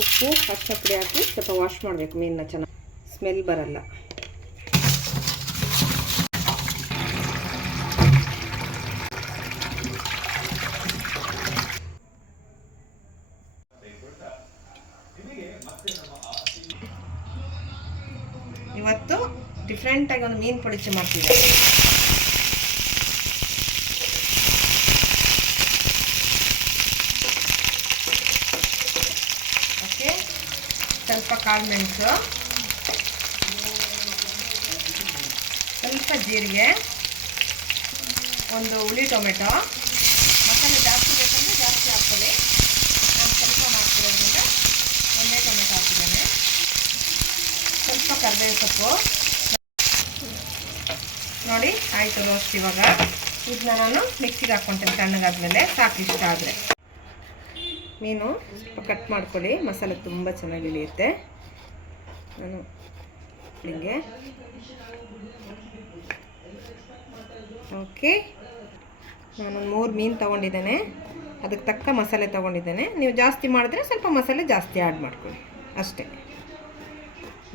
ಉಪ್ಪು ಹಚ್ಚ ಪುಡಿ ಹಾಕಿ ಸ್ವಲ್ಪ ವಾಶ್ ಮಾಡಬೇಕು. ಮೀನನ್ನ ಚೆನ್ನಾಗಿ ಸ್ಮೆಲ್ ಬರಲ್ಲ. ಇವತ್ತು ಡಿಫ್ರೆಂಟಾಗಿ ಒಂದು ಮೀನು ಪೊಡಿಚೆ ಮಾಡ್ತಿದ್ದೆ. ಓಕೆ, ಸ್ವಲ್ಪ ಕಾಳು ಮೆಣಸು, ಸ್ವಲ್ಪ ಜೀರಿಗೆ, ಒಂದು ಹುಳಿ ಟೊಮೆಟೊ. ಮಸಾಲೆ ಜಾಸ್ತಿ ಬೇಕಂದರೆ ಜಾಸ್ತಿ ಹಾಕ್ಕೊಳ್ಳಿ. ನಾನು ಸ್ವಲ್ಪ ಮಾಡ್ತಿರೋದ್ರಿಂದ ಒಂದೇ ಟೊಮೆಟೊ ಹಾಕಿದ್ದೇನೆ. ಸ್ವಲ್ಪ ಕರಿಬೇವು ಸೊಪ್ಪು. ನೋಡಿ ಆಯಿತು ರೋಸ್ಟ್. ಇವಾಗ ಇದನ್ನ ನಾನು ಮಿಕ್ಸಿಗೆ ಹಾಕ್ಕೊಳ್ತೇನೆ ತಣ್ಣಗಾದ್ಮೇಲೆ. ಸಾಕು ಇಷ್ಟ ಆದರೆ. ಮೀನು ಸ್ವಲ್ಪ ಕಟ್ ಮಾಡ್ಕೊಳ್ಳಿ, ಮಸಾಲೆ ತುಂಬ ಚೆನ್ನಾಗಿ ಇಳಿಯುತ್ತೆ. ನಾನು ಹಿಂಗೆ ಓಕೆ, ನಾನೊಂದು 3 ಮೀನು ತೊಗೊಂಡಿದ್ದೇನೆ. ಅದಕ್ಕೆ ತಕ್ಕ ಮಸಾಲೆ ತೊಗೊಂಡಿದ್ದೇನೆ. ನೀವು ಜಾಸ್ತಿ ಮಾಡಿದ್ರೆ ಸ್ವಲ್ಪ ಮಸಾಲೆ ಜಾಸ್ತಿ ಆ್ಯಡ್ ಮಾಡ್ಕೊಳ್ಳಿ ಅಷ್ಟೇ.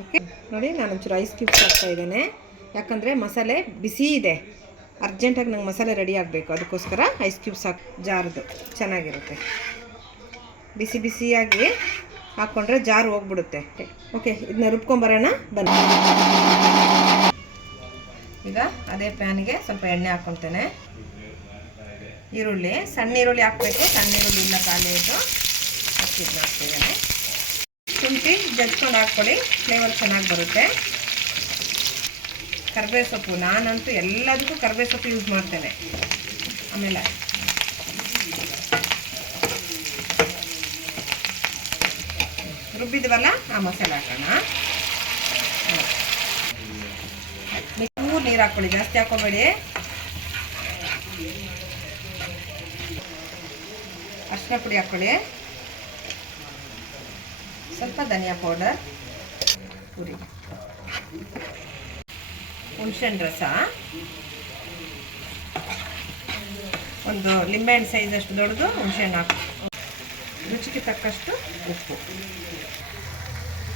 ಓಕೆ, ನೋಡಿ ನಾನು ಒಂಚೂರು ಐಸ್ ಕ್ಯೂಬ್ಸ್ ಹಾಕ್ತಾಯಿದ್ದೇನೆ. ಯಾಕಂದರೆ ಮಸಾಲೆ ಬಿಸಿ ಇದೆ, ಅರ್ಜೆಂಟಾಗಿ ನಂಗೆ ಮಸಾಲೆ ರೆಡಿ ಆಗಬೇಕು. ಅದಕ್ಕೋಸ್ಕರ ಐಸ್ ಕ್ಯೂಬ್ಸ್ ಹಾಕಿ ಜಾರದು ಚೆನ್ನಾಗಿರುತ್ತೆ. ಬಿಸಿ ಬಿಸಿಯಾಗಿ ಹಾಕ್ಕೊಂಡ್ರೆ ಜಾರು ಹೋಗ್ಬಿಡುತ್ತೆ. ಓಕೆ, ಇದನ್ನ ರುಬ್ಕೊಂಬರೋಣ ಬನ್ನಿ. ಈಗ ಅದೇ ಪ್ಯಾನಿಗೆ ಸ್ವಲ್ಪ ಎಣ್ಣೆ ಹಾಕ್ಕೊಳ್ತೇನೆ. ಈರುಳ್ಳಿ, ಸಣ್ಣ ಈರುಳ್ಳಿ ಹಾಕಬೇಕು. ಸಣ್ಣ ಈರುಳ್ಳಿ ಇಲ್ಲ ಖಾಲಿ ಇಟ್ಟು ಹಾಕ್ತಿದ್ದೇನೆ. ಶುಂಠಿ ಜಜ್ಕೊಂಡು ಹಾಕ್ಕೊಳ್ಳಿ, ಫ್ಲೇವರ್ ಚೆನ್ನಾಗಿ ಬರುತ್ತೆ. ಕರಿಬೇವು ಸೊಪ್ಪು, ನಾನಂತೂ ಎಲ್ಲದಕ್ಕೂ ಕರಿಬೇವು ಸೊಪ್ಪು ಯೂಸ್ ಮಾಡ್ತೇನೆ. ಆಮೇಲೆ ರುಬ್ಬಿದ್ವಲ್ಲ ಆ ಮಸಾಲೆ ಹಾಕೋಣ. ನೀರು ಹಾಕ್ಕೊಳ್ಳಿ, ಜಾಸ್ತಿ ಹಾಕೋಬೇಡಿ. ಅರಿಶಿನ ಪುಡಿ ಹಾಕ್ಕೊಳ್ಳಿ, ಸ್ವಲ್ಪ ಧನಿಯಾ ಪೌಡರ್, ಪುರಿ, ಹುಣಸೆಹಣ್ಣು ರಸ, ಒಂದು ಲಿಂಬೆಹಣ್ಣು ಸೈಜಷ್ಟು ದೊಡ್ಡದು ಹುಣಸೆಹಣ್ಣು ಹಾಕಿ, ರುಚಿಗೆ ತಕ್ಕಷ್ಟು ಉಪ್ಪು,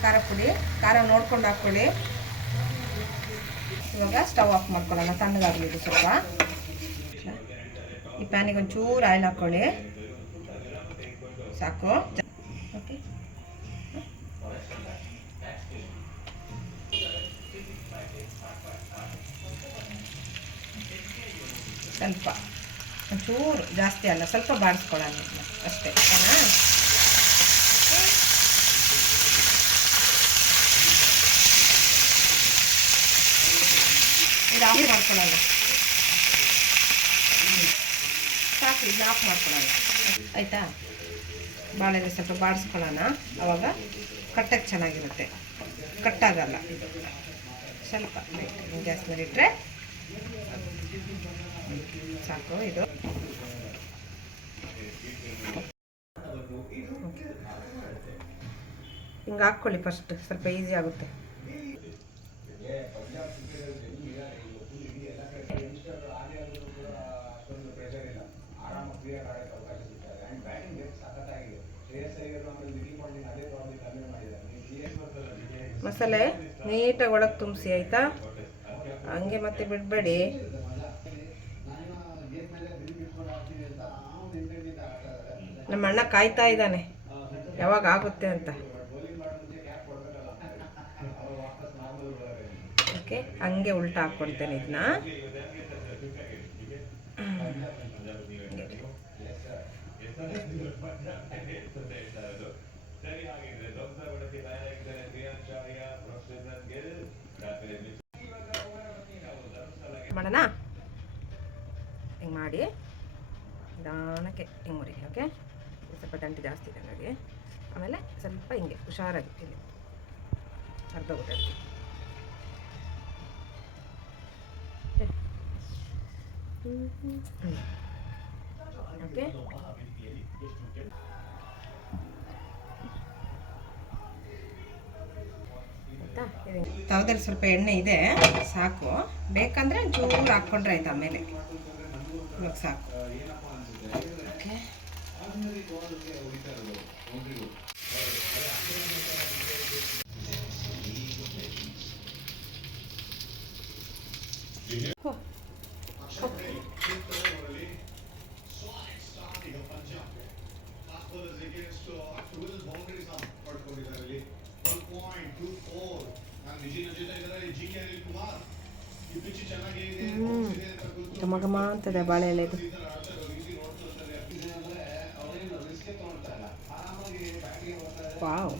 ಖಾರ ಪುಡಿ. ಖಾರ ನೋಡ್ಕೊಂಡು ಹಾಕ್ಕೊಳ್ಳಿ. ಇವಾಗ ಸ್ಟವ್ ಆಫ್ ಮಾಡ್ಕೊಳ್ಳೋಣ, ತಣ್ಣಗಾಗಲಿದ್ದು ಸ್ವಲ್ಪ. ಈ ಪ್ಯಾನಿಗೆ ಒಂಚೂರು ಆಯಿಲ್ ಹಾಕ್ಕೊಳ್ಳಿ, ಸಾಕು. ಓಕೆ, ಸ್ವಲ್ಪ ಒಂಚೂರು, ಜಾಸ್ತಿ ಅಲ್ಲ, ಸ್ವಲ್ಪ ಬಾಡಿಸ್ಕೊಳ್ಳೋಣ ಅಷ್ಟೇ. ಇದು ಆಫ್ ಮಾಡ್ಕೊಳ್ಳೋಣ, ಸಾಕು. ಇದು ಆಫ್ ಮಾಡ್ಕೊಳ್ಳೋಣ ಆಯಿತಾ. ಬಾಳೆಲೆ ಸ್ವಲ್ಪ ಬಾಡಿಸ್ಕೊಳ್ಳೋಣ, ಆವಾಗ ಕಟ್ಟಕ್ಕೆ ಚೆನ್ನಾಗಿರುತ್ತೆ, ಕಟ್ಟಾಗಲ್ಲ. ಇದು ಸ್ವಲ್ಪ ಗ್ಯಾಸ್ ಮೇಲೆ ಇಟ್ಟರೆ ಸಾಕು. ಇದು ಹಿಂಗೆ ಹಾಕ್ಕೊಳ್ಳಿ ಫಸ್ಟ್, ಸ್ವಲ್ಪ ಈಸಿ ಆಗುತ್ತೆ. ಮಸಾಲೆ ನೀಟಾಗಿ ಒಳಗೆ ತುಂಬಿಸಿ ಆಯಿತಾ. ಹಂಗೆ ಮತ್ತೆ ಬಿಡಬೇಡಿ. ನಮ್ಮ ಅಣ್ಣ ಕಾಯ್ತಾ ಇದ್ದಾನೆ ಯಾವಾಗ ಆಗುತ್ತೆ ಅಂತ. ಓಕೆ, ಹಂಗೆ ಉಲ್ಟಾ ಹಾಕ್ಕೊಳ್ತೇನೆ ಇದನ್ನ. ಮಾಡೋಣ, ಹಿಂಗೆ ಮಾಡಿ ನಿಧಾನಕ್ಕೆ ಹಿಂಗೆ ಮುರಿ. ಓಕೆ, ಸ್ವಲ್ಪ ತಂಟಿ ಜಾಸ್ತಿ ಇದೆ ಹಾಗಾಗಿ. ಆಮೇಲೆ ಸ್ವಲ್ಪ ಹಿಂಗೆ ಹುಷಾರಾಗಿ ಇಲ್ಲಿ ಅರ್ಧೋಗುತ್ತೆ. ಓಕೆ, ತವದಲ್ಲಿ ಸ್ವಲ್ಪ ಎಣ್ಣೆ ಇದೆ, ಸಾಕು. ಬೇಕಂದರೆ ಚೂರು ಹಾಕ್ಕೊಂಡ್ರೆ ಆಯ್ತು ಆಮೇಲೆ. ಇವಾಗ ಸಾಕು. ಓಕೆ, ಘಮ ಘಮ ಅಂತದೆ ಬಾಳೆ ಎಲೆದು. ವಾವ್.